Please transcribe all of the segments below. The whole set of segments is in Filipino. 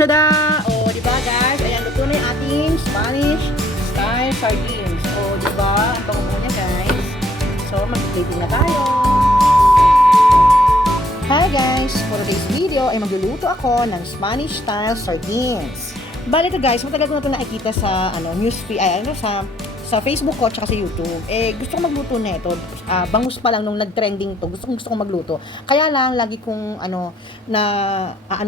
Tada! O, di ba guys? Ayan, luto na yung ating Spanish style sardines. O, di ba? Ang bango niya guys. So, mag-plating na tayo. Hi guys! For today's video ay magluluto ako ng Spanish style sardines. Bali ito guys, matagal ko na ito nakikita sa newsfeed, sa Facebook ko at sa YouTube. Gusto ko magluto na ito. Bangus pa lang nung nag-trending to. Gusto ko magluto. Kaya lang, lagi kong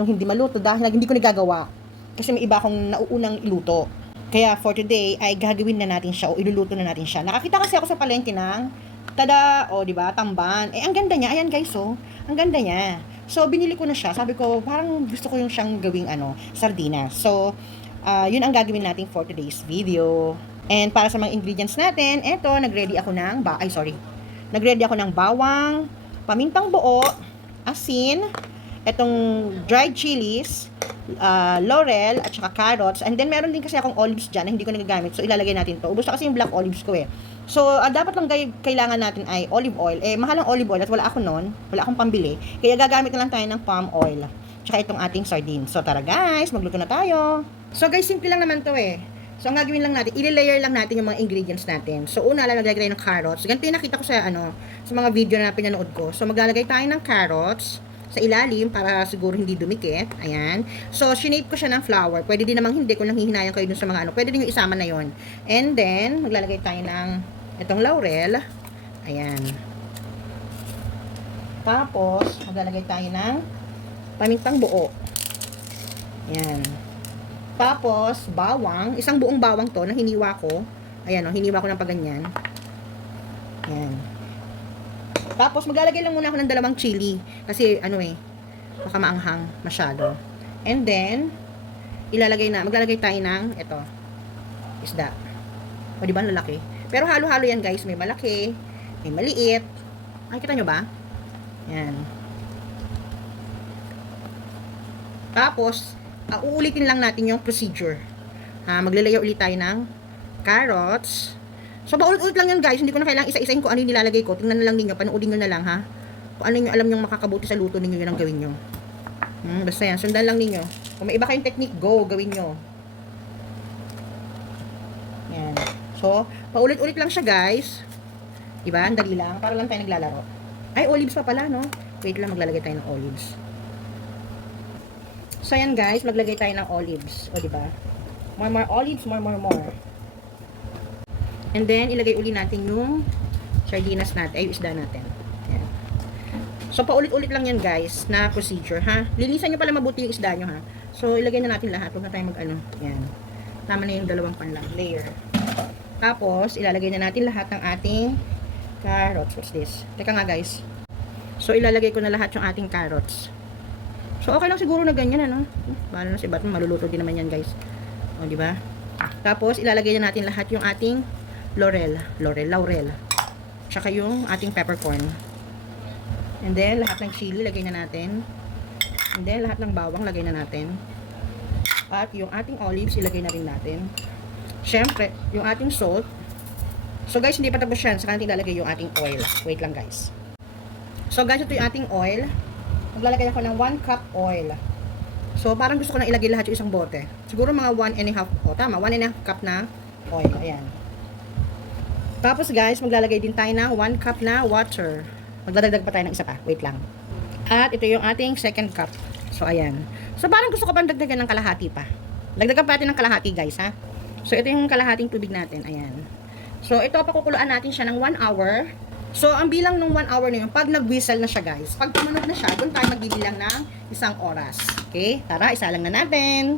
hindi maluto dahil hindi ko nagagawa. Kasi may iba akong nauunang iluto. Kaya for today, ay gagawin na natin siya o iluluto na natin siya. Nakakita kasi ako sa palengke ng tada, o di ba, tamban. Ang ganda niya. Ayan guys, oh. Ang ganda niya. So, binili ko na siya. Sabi ko, parang gusto ko yung siyang gawing sardinas. So, yun ang gagawin natin for today's video. And para sa mga ingredients natin, nagready ako ng bawang, pamintang buo, asin, etong dried chilies, laurel, at saka carrots. And then, meron din kasi akong olives dyan na hindi ko nagagamit. So, ilalagay natin to. Ubus na kasi yung black olives ko eh. So, dapat lang kailangan natin ay olive oil. Mahal ang olive oil at wala ako nun. Wala akong pambili. Kaya gagamit na lang tayo ng palm oil. Tsaka itong ating sardines. So, tara guys, magluto na tayo. So, guys, simple lang naman to eh. So, ang gagawin lang natin, i-layer lang natin yung mga ingredients natin. So, una, lalagay tayo ng carrots. Ganito yung nakita ko sa mga video na pinanood ko. So, maglalagay tayo ng carrots sa ilalim para siguro hindi dumikit. Ayan. So, shinape ko siya ng flower. Pwede din namang hindi kung nanghihinayang kayo dun sa mga pwede din yung isama na yon. And then, maglalagay tayo ng itong laurel. Ayan. Tapos, maglalagay tayo ng pamintang buo. Ayan. Tapos, bawang. Isang buong bawang to na hiniwa ko. Ayan, hiniwa ko ng paganyan. Ayan. Tapos, maglalagay lang muna ako ng dalawang chili. Kasi, baka maanghang masyado. And then, maglalagay tayo ng, isda. O, diba, lalaki? Pero halo-halo yan, guys. May malaki, may maliit. Nakikita nyo ba? Ayan. Tapos, uulitin lang natin yung procedure. Maglalayer ulit tayo ng carrots. So, paulit-ulit lang yan guys. Hindi ko na kailangang isa-isahin kung ano yung nilalagay ko. Tingnan na lang ninyo. Panoodin nyo na lang ha. Kung ano yung alam nyo makakabuti sa luto ninyo, yun ang gawin nyo. Basta yan. Sundan lang ninyo. Kung may iba kayong technique, go. Gawin nyo. Yan. So, paulit-ulit lang siya guys. Diba? Ang dali lang. Para lang tayo naglalaro. Ay, olives pa pala, no? Wait lang, maglalagay tayo ng olives. So, yan guys, maglagay tayo ng olives. O, diba? More olives, more. And then, ilagay uli natin yung sardinas natin, ay, isda natin. Yan. So, paulit-ulit lang yan guys, na procedure, ha? Linisan nyo pala mabuti yung isda nyo, ha? So, ilagay na natin lahat. Huwag na tayo yan. Tama na yung dalawang panlang layer. Tapos, ilalagay na natin lahat ng ating carrots. What's this? Teka nga guys. So, ilalagay ko na lahat yung ating carrots. So, okay lang siguro na ganyan, Bahala na si Batman, maluluto din naman yan, guys. O, di ba? Tapos, ilalagay na natin lahat yung ating laurel. Tsaka yung ating peppercorn. And then, lahat ng chili, lagay na natin. And then, lahat ng bawang, lagay na natin. At yung ating olives, ilagay na rin natin. Siyempre, yung ating salt. So, guys, hindi pa tapos yan. Saka natin ilalagay yung ating oil. Wait lang, guys. So, guys, ito yung ating oil. Maglalagay ako ng 1 cup oil. So, parang gusto ko na ilagay lahat yung isang bote. Siguro mga 1.5. Tama, 1.5 cup na oil. Ayan. Tapos, guys, maglalagay din tayo ng 1 cup na water. Magdadagdag pa tayo ng isa pa. Wait lang. At ito yung ating second cup. So, ayan. So, parang gusto ko pang dagdagan ng kalahati pa. Dagdagan pa natin ng kalahati, guys, ha? So, ito yung kalahating tubig natin. Ayan. So, ito, pakukuluan natin siya ng 1 hour. So, ang bilang ng 1 hour na yun, pag nag-whistle na siya, guys, pag tumunog na siya, doon tayo magbibilang ng 1 oras. Okay? Tara, isa lang na natin.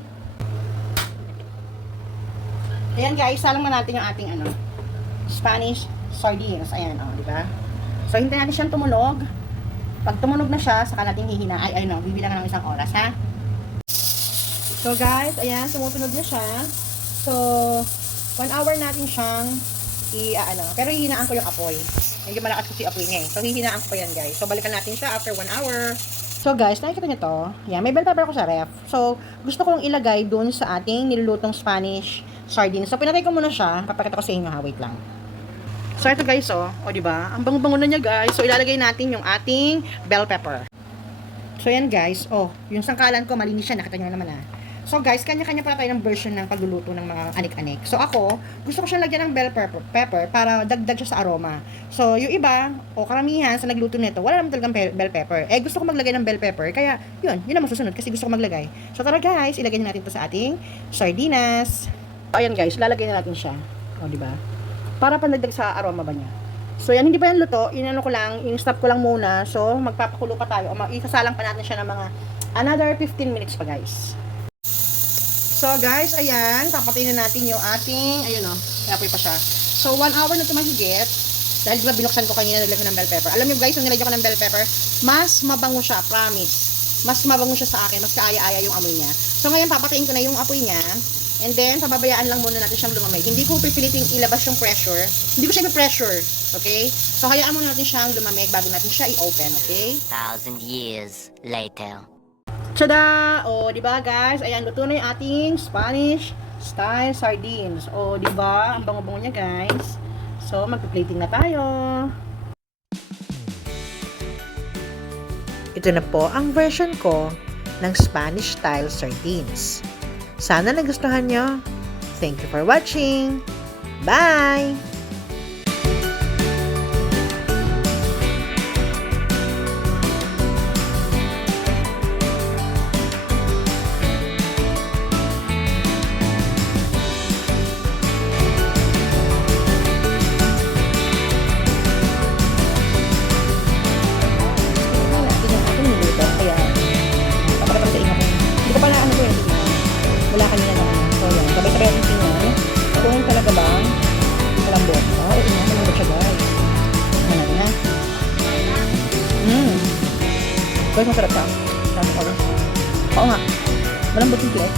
Ayan, guys, isa lang na natin yung ating, Spanish sardines. Ayan, di ba? So, hintayin natin siyang tumunog. Pag tumunog na siya, saka natin hihina. Bibilang ng 1 oras, ha? So, guys, ayan, tumutunog na siya. So, 1 hour natin siyang pero hihinaan ko yung apoy. Medyo malakas kasi apoy niya eh. So, hihinaan ko pa yan guys. So, balikan natin siya after 1 hour. So, guys, nakikita nyo to. Yan, may bell pepper ako sa ref. So, gusto kong ilagay dun sa ating nilulutong Spanish sardines. So, pinatay ko muna siya. Papakita ko sa inyo ha. Wait lang. So, ito guys, O, diba? Ang bango-bango na niya guys. So, ilalagay natin yung ating bell pepper. So, yan guys. Yung sangkalan ko, malinis siya. Nakita nyo naman ha. So guys, kanya-kanya pala tayo ng version ng pagluluto ng mga anik-anik. So ako, gusto ko siyang lagyan ng bell pepper para dagdag siya sa aroma. So yung iba, o karamihan sa nagluto nito, wala naman talagang bell pepper. Eh gusto ko maglagay ng bell pepper, kaya yun ang masusunod kasi gusto ko maglagay. So tara guys, ilagay na natin to sa ating sardinas. So ayan guys, lalagay na natin siya. O di ba? Para pandagdag sa aroma ba niya. So yan, hindi pa yan luto, inano ko lang, in-stop ko lang muna. So magpapakulo pa tayo, o isasalang pa natin siya ng mga another 15 minutes pa guys. So guys, ayan, papatayin na natin yung ating, ayun o, apoy pa siya. So 1 hour na ito mahigit, dahil diba binuksan ko kanina, nilagyan ko ng bell pepper. Alam nyo guys, nung nilagyan ko ng bell pepper, mas mabango siya, promise. Mas mabango siya sa akin, mas kaaya-aya yung amoy niya. So ngayon, papatayin ko na yung apoy niya, and then, pababayaan lang muna natin siyang lumamig. Hindi ko pipiliting ilabas yung pressure, hindi ko siya i-pressure, okay? So hayaan muna natin siyang lumamig bago natin siya i-open, okay? 1,000 years later. Tada! O, di ba guys? Ayan, luto na yung ating Spanish style sardines. O, di ba? Ang bango-bango niya, guys. So, magpi-plating na tayo. Ito na po ang version ko ng Spanish style sardines. Sana nagustuhan nyo. Thank you for watching. Bye! Wala kanina naman. So, yan. Sabay-sabay ang tingnan. Kung talaga ba malambot. Oo, malambot siya, guys. Ano na. Guys, masarap siya. Oo nga. Malambot yung plate.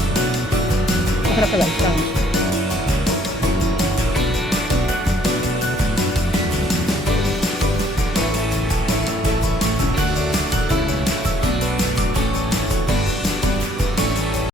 Masarap siya, guys.